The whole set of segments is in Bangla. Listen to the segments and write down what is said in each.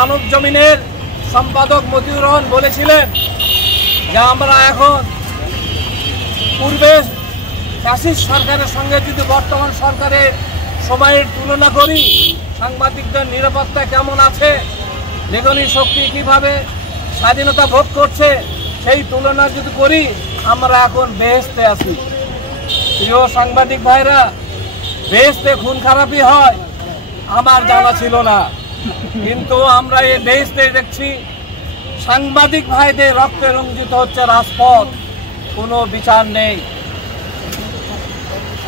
মানব জমিনের সম্পাদক মতিউর রহমান বলেছিলেন যে আমরা এখন পূর্বে ফ্যাসিস্ট সরকারের সঙ্গে যদি বর্তমান সরকারের সময়ের তুলনা করি, সাংবাদিকদের নিরাপত্তা কেমন আছে, লেখনী শক্তি কিভাবে স্বাধীনতা ভোগ করছে, সেই তুলনা যদি করি আমরা এখন বেহেশতে আছি। প্রিয় সাংবাদিক ভাইরা, বেহেশতে খুন খারাপি হয় আমার জানা ছিল না, কিন্তু আমরা এই বেহেশতে দেখছি সাংবাদিক ভাইদের রক্তে রঞ্জিত হচ্ছে রাজপথ, কোনো বিচার নেই।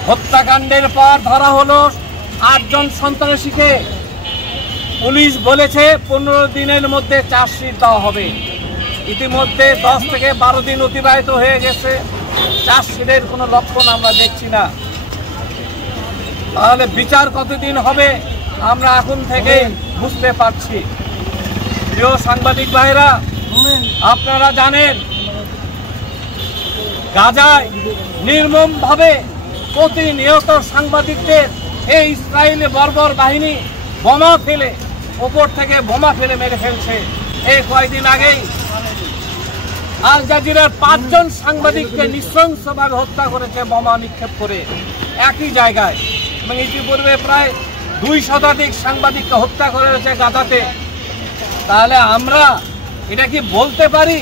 হত্যাকাণ্ডের পর ধরা হলো 8 জন সন্ত্রাসীকে, পুলিশ বলেছে 15 দিনের মধ্যে চার্জশিট দেওয়া হবে। ইতিমধ্যে 10 থেকে 12 দিন অতিবাহিত হয়ে গেছে, চার্জশিটের কোনো লক্ষণ আমরা দেখছি না। তাহলে বিচার কতদিন হবে আমরা এখন থেকে বুঝতে পারছি। প্রিয় সাংবাদিক ভাইরা, আপনারা জানেন গাজায় নির্মমভাবে প্রতিনিয়ত সাংবাদিকদের এই ইসরায়েলি বর্বর বাহিনী বোমা ফেলে, ওপর থেকে বোমা ফেলে মেরে ফেলছে। এই কয়েকদিন আগেই আল জাজিরার 5 জন সাংবাদিককে নৃশংসভাবে হত্যা করেছে বোমা নিক্ষেপ করে একই জায়গায়, এবং ইতিপূর্বে প্রায় 2 শতাধিক সাংবাদিককে হত্যা করেছে গাজাতে। তাহলে আমরা এটা কি বলতে পারি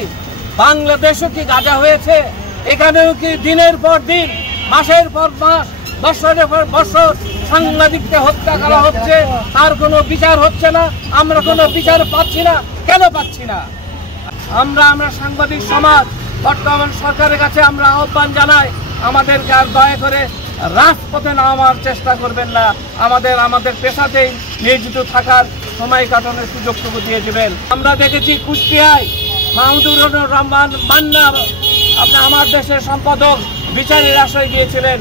বাংলাদেশও কি গাজা হয়েছে? এখানেও কি দিনের পর দিন, মাসের পর মাস, বছরের পর বছর সাংবাদিককে হত্যা করা হচ্ছে, তার কোনো বিচার হচ্ছে না? আমরা কোনো বিচার পাচ্ছি না। কেন পাচ্ছি না? আমরা সাংবাদিক সমাজ বর্তমান সরকারের কাছে আমরা আহ্বান জানাই, আমাদেরকে আর দয়া করে রাজপথে নামার চেষ্টা করবেন না, আমাদের পেশাতেই নিয়োজিত থাকার সময় কাটানোর সুযোগটুকু দিয়ে দেবেন। আমরা দেখেছি কুষ্টিয়ায় মাহমুদুর রহমান মান্না, আমার দেশের সম্পাদক, বিচারের আশ্রয় গিয়েছিলেন,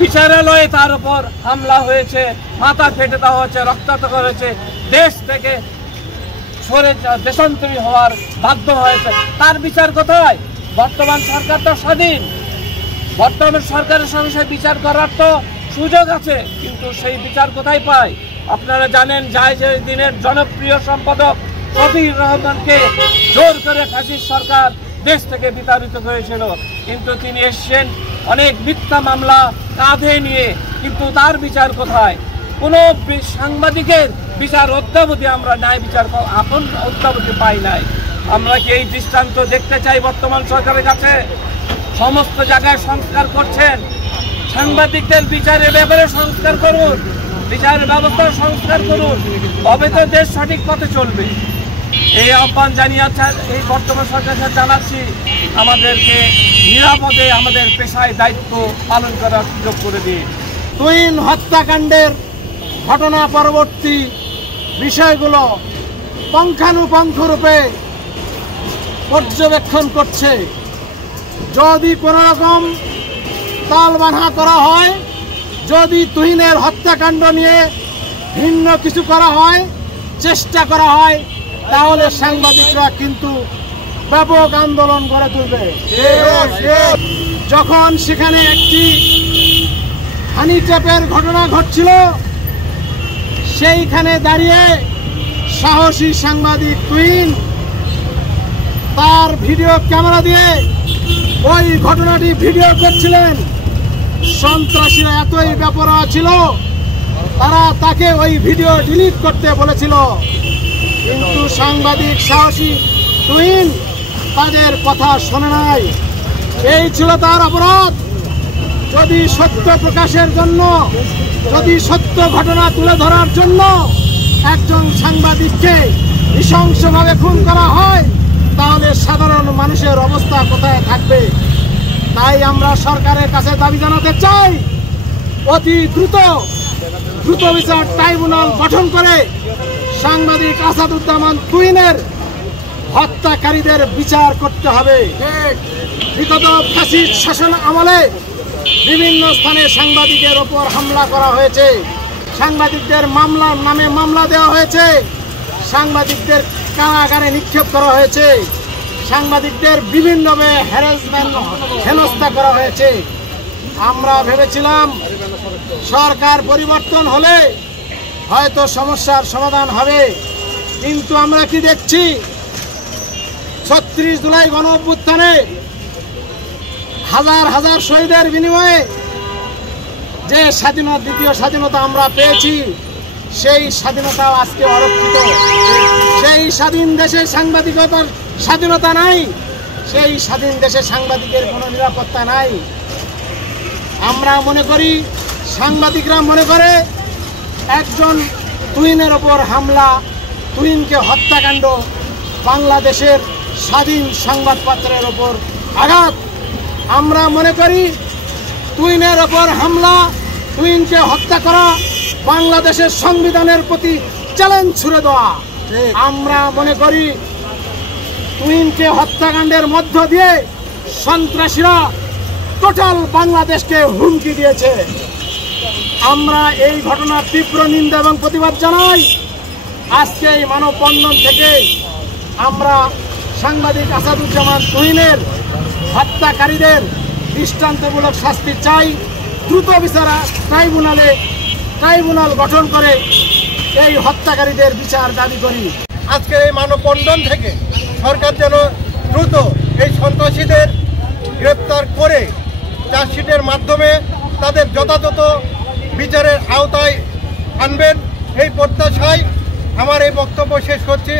বিচারালয়ে তার উপর হামলা হয়েছে, মাথা ফেটে দেওয়া হয়েছে, রক্তাক্ত করেছে, দেশ থেকে সরে দেশান্তরী হওয়ার বাধ্য হয়েছে। তার বিচার কোথায়? বর্তমান সরকার তো স্বাধীন, বর্তমান সরকারের সঙ্গে বিচার করার তো সুযোগ আছে, কিন্তু সেই বিচার কোথায় পায়? আপনারা জানেন যে দিনের জনপ্রিয় সম্পাদক শফিউর রহমানকে জোর করে ফ্যাসিস্ট সরকার দেশ থেকে বিতাড়িত করেছিল, কিন্তু তিনি এসছেন অনেক মিথ্যা মামলা কাঁধে নিয়ে, কিন্তু তার বিচার কোথায়? কোনো সাংবাদিকের বিচার অদ্যাবধি আমরা ন্যায় বিচার এখন অদ্যাবধি পাই নাই। আমরা কি এই দৃষ্টান্ত দেখতে চাই বর্তমান সরকারের কাছে? সমস্ত জায়গায় সংস্কার করছেন, সাংবাদিকদের বিচারের ব্যাপারে সংস্কার করুন, বিচার ব্যবস্থার সংস্কার করুন, তবে তো দেশ সঠিক পথে চলবে। এই আহ্বান জানিয়ে এই বর্তমান সরকারকে জানাচ্ছি, আমাদেরকে নিরাপদে আমাদের পেশায় দায়িত্ব পালন করার সুযোগ করে দিন। তুহিন হত্যাকাণ্ডের ঘটনা পরবর্তী বিষয়গুলো পুঙ্খানুপুঙ্খরূপে পর্যবেক্ষণ করছে। যদি কোনো রকম তালবানা করা হয়, যদি তুহিনের হত্যাকাণ্ড নিয়ে ভিন্ন কিছু করা হয়, চেষ্টা করা হয়, তাহলে সাংবাদিকরা কিন্তু ব্যাপক আন্দোলন গড়ে তুলবে। যখন সেখানে একটি হানি ট্র্যাপের ঘটনা ঘটছিল, সেইখানে দাঁড়িয়ে সাহসী সাংবাদিক তুহিন তার ভিডিও ক্যামেরা দিয়ে ওই ঘটনাটি ভিডিও করছিলেন। সন্ত্রাসীরা এতই বেপরোয়া ছিল, তারা তাকে ওই ভিডিও ডিলিট করতে বলেছিল, কিন্তু সাংবাদিক সাহসী তুহিন তাদের কথা শোনে নাই। এই ছিল তার অপরাধ। যদি সত্য প্রকাশের জন্য, যদি সত্য ঘটনা তুলে ধরার জন্য একজন সাংবাদিককে নৃশংসভাবে খুন করা হয়, তাহলে সাধারণ মানুষের অবস্থা কোথায় থাকবে? তাই আমরা সরকারের কাছে দাবি জানাতে চাই, অতি দ্রুত বিচার ট্রাইব্যুনাল গঠন করে সাংবাদিক আসাদুজ্জামান তুহিনের হত্যাকারীদের বিচার করতে হবে। বিগত ফ্যাসিস্ট শাসন আমলে বিভিন্ন স্থানে সাংবাদিকের ওপর হামলা করা হয়েছে, সাংবাদিকদের মামলার নামে মামলা দেওয়া হয়েছে, সাংবাদিকদের কারাগারে নিক্ষেপ করা হয়েছে, সাংবাদিকদের বিভিন্নভাবে হ্যারাসমেন্ট, হেনস্থা করা হয়েছে। আমরা ভেবেছিলাম সরকার পরিবর্তন হলে হয়তো সমস্যার সমাধান হবে, কিন্তু আমরা কি দেখছি, ৩৬ জুলাই গণ অভ্যুত্থানে হাজার হাজার শহীদের বিনিময়ে যে স্বাধীনতা, দ্বিতীয় স্বাধীনতা আমরা পেয়েছি, সেই স্বাধীনতাও আজকে অরক্ষিত। সেই স্বাধীন দেশে সাংবাদিকতার স্বাধীনতা নাই, সেই স্বাধীন দেশে সাংবাদিকের কোনো নিরাপত্তা নাই। আমরা মনে করি, সাংবাদিকরা মনে করে একজন তুহিনের ওপর হামলা, তুহিনকে হত্যাকাণ্ড বাংলাদেশের স্বাধীন সংবাদপত্রের ওপর আঘাত। আমরা মনে করি তুহিনের ওপর হামলা, তুহিনকে হত্যা করা বাংলাদেশের সংবিধানের প্রতি চ্যালেঞ্জ ছুড়ে দেওয়া। আমরা মনে করি তুহিনকে হত্যাকাণ্ডের মধ্য দিয়ে সন্ত্রাসীরা টোটাল বাংলাদেশকে হুমকি দিয়েছে। আমরা এই ঘটনার তীব্র নিন্দা এবং প্রতিবাদ জানাই। আজকে এই মানববন্ধন থেকে আমরা সাংবাদিক আসাদুজ্জামান তুহিনের হত্যাকারীদের দৃষ্টান্তমূলক শাস্তি চাই। দ্রুত বিচার ট্রাইব্যুনাল গঠন করে এই হত্যাকারীদের বিচার দাবি করি। আজকের এই মানববন্ধন থেকে সরকার যেন দ্রুত এই সন্ত্রাসীদের গ্রেপ্তার করে চার্জশিটের মাধ্যমে তাদের যথাযথ বিচারের আওতায় আনবেন, এই প্রত্যাশায় আমার এই বক্তব্য শেষ করছি।